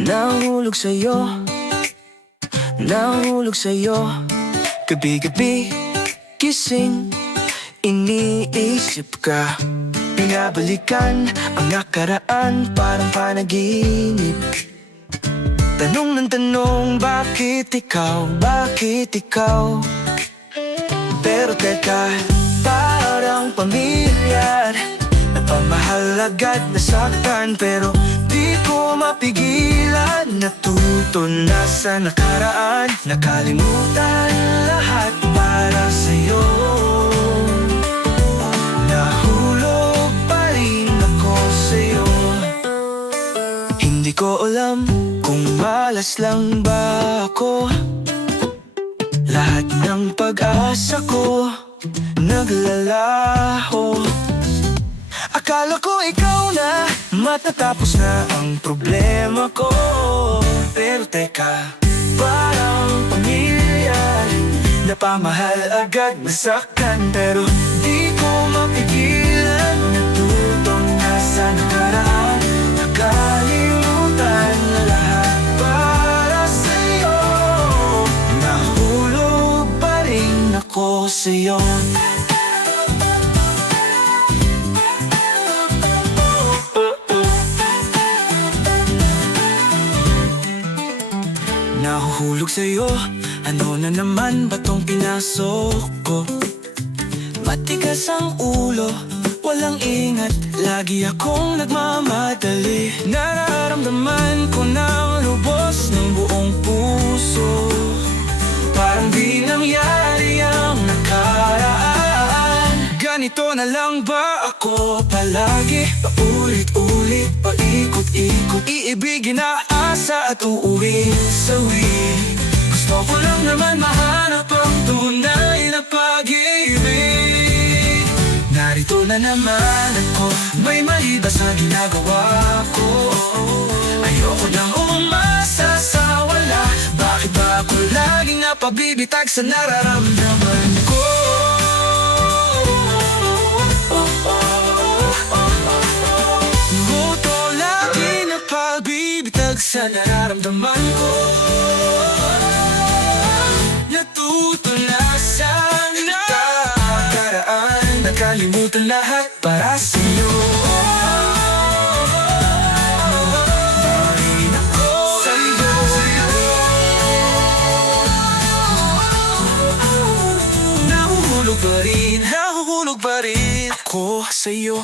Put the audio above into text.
Nahulog sa'yo, nahulog sa'yo. Gabi-gabi, gising, iniisip ka. Pinabalikan ang nakaraan, parang panaginip. Tanong ng tanong, bakit ikaw, bakit ikaw? Pero teka, parang pamilya, napamahal agad, nasaktan. Pero di ko mapigilan, natuto na sa nakaraan. Nakalimutan lahat para sa'yo. Nahulog pa rin ako sa'yo. Hindi ko alam kung malas lang ba ako. Lahat ng pag-asa ko naglalaho. Akala ko ikaw na, matatapos na ang problema ko. Pero teka, parang pamilya, napamahal agad, nasaktan. Pero di ko mapigilan, natuto na sa nakaraan. Nakalimutan na lahat para sa'yo. Nahulog pa rin ako sa'yo. Nahuhulog sa'yo, ano na naman ba tong pinasok ko? Matigas ang ulo, walang ingat, lagi akong nagmamadali. Nararamdaman ko ng lubos ng buong puso, parang di nangyari ang nakaraan. Ganito na lang ba ako palagi? Paulit-ulit, paikot-ikot, iibigin na asa at uuwi sawi. Gusto ko lang naman mahanap ang tunay na pag-ibig. Narito na naman ako, may mali ba sa ginagawa ko? Ayoko nang umasa sa wala. Bakit ba ako laging napabibitag sa nararamdaman ko? Buto lagi napabibitag sa nararamdaman ko. Natuto na sa nakaraan, nakalimutan lahat para sa'yo. Marin ako sa'yo. Nahuhulog pa rin ako sa'yo.